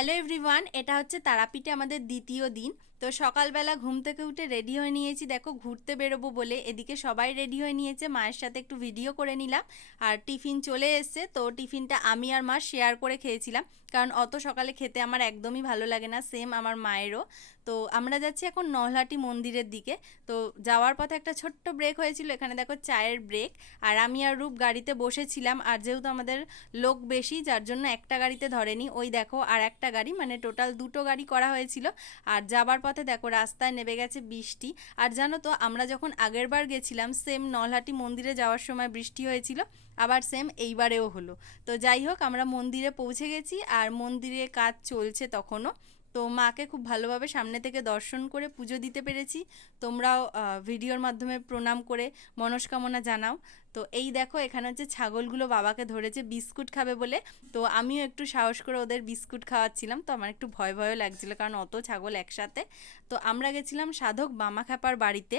Hello everyone, এটা হচ্ছে তারাপীঠে আমাদের দ্বিতীয় দিন। তো সকালবেলা ঘুম থেকে উঠে রেডি হয়ে নিয়েছি, দেখো ঘুরতে বেরোবো বলে। এদিকে সবাই রেডি হয়ে নিয়েছে, মায়ের সাথে একটু ভিডিও করে নিলাম। আর টিফিন চলে এসছে, তো টিফিনটা আমি আর মা শেয়ার করে খেয়েছিলাম, কারণ অত সকালে খেতে আমার একদমই ভালো লাগে না, সেম আমার মায়েরও। তো আমরা যাচ্ছি এখন নলহাটি মন্দিরের দিকে। তো যাওয়ার পথে একটা ছোট্ট ব্রেক হয়েছিল, এখানে দেখো চায়ের ব্রেক। আর আমি আর রূপ গাড়িতে বসেছিলাম, আর যেহেতু আমাদের লোক বেশি যার জন্য একটা গাড়িতে ধরেনি, ওই দেখো আর একটা গাড়ি, মানে টোটাল দুটো গাড়ি করা হয়েছিল। আর যাবার পথে দেখো রাস্তায় নেমে গেছে বৃষ্টি। আর জানো তো, আমরা যখন আগের বার গেছিলাম সেম নলহাটি মন্দিরে যাওয়ার সময় বৃষ্টি হয়েছিল, আবার সেম এইবারেও হলো। তো যাই হোক, আমরা মন্দিরে পৌঁছে গেছি, আর মন্দিরে কাজ চলছে তখনও। তো মাকে খুব ভালোভাবে সামনে থেকে দর্শন করে পুজো দিতে পেরেছি। তোমরাও ভিডিওর মাধ্যমে প্রণাম করে মনস্কামনা জানাও। তো এই দেখো, এখানে হচ্ছে ছাগলগুলো বাবাকে ধরেছে বিস্কুট খাবে বলে। তো আমিও একটু সাহস করে ওদের বিস্কুট খাওয়াচ্ছিলাম। তো আমার একটু ভয় ভয়ও লাগছিল, কারণ অত ছাগল একসাথে। তো আমরা গেছিলাম সাধক বামাখ্যাপার বাড়িতে।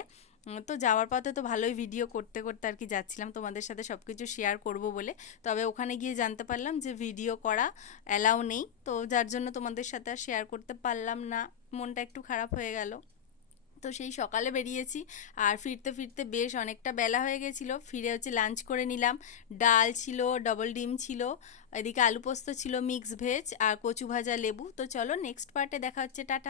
তো যাওয়ার পথে তো ভালোই ভিডিও করতে করতে আর কি যাচ্ছিলাম, তোমাদের সাথে সব কিছু শেয়ার করব বলে। তবে ওখানে গিয়ে জানতে পারলাম যে ভিডিও করা অ্যালাউ নেই, তো যার জন্য তোমাদের সাথে আর শেয়ার করতে পারলাম না। মনটা একটু খারাপ হয়ে গেল। তো সেই সকালে বেরিয়েছি, আর ফিরতে ফিরতে বেশ অনেকটা বেলা হয়ে গেছিলো। ফিরে হচ্ছে লাঞ্চ করে নিলাম। ডাল ছিল, ডবল ডিম ছিল, এদিকে আলু পোস্ত ছিল, মিক্স ভেজ, আর কচু ভাজা, লেবু। তো চলো নেক্সট পার্টে দেখা হচ্ছে, টাটা।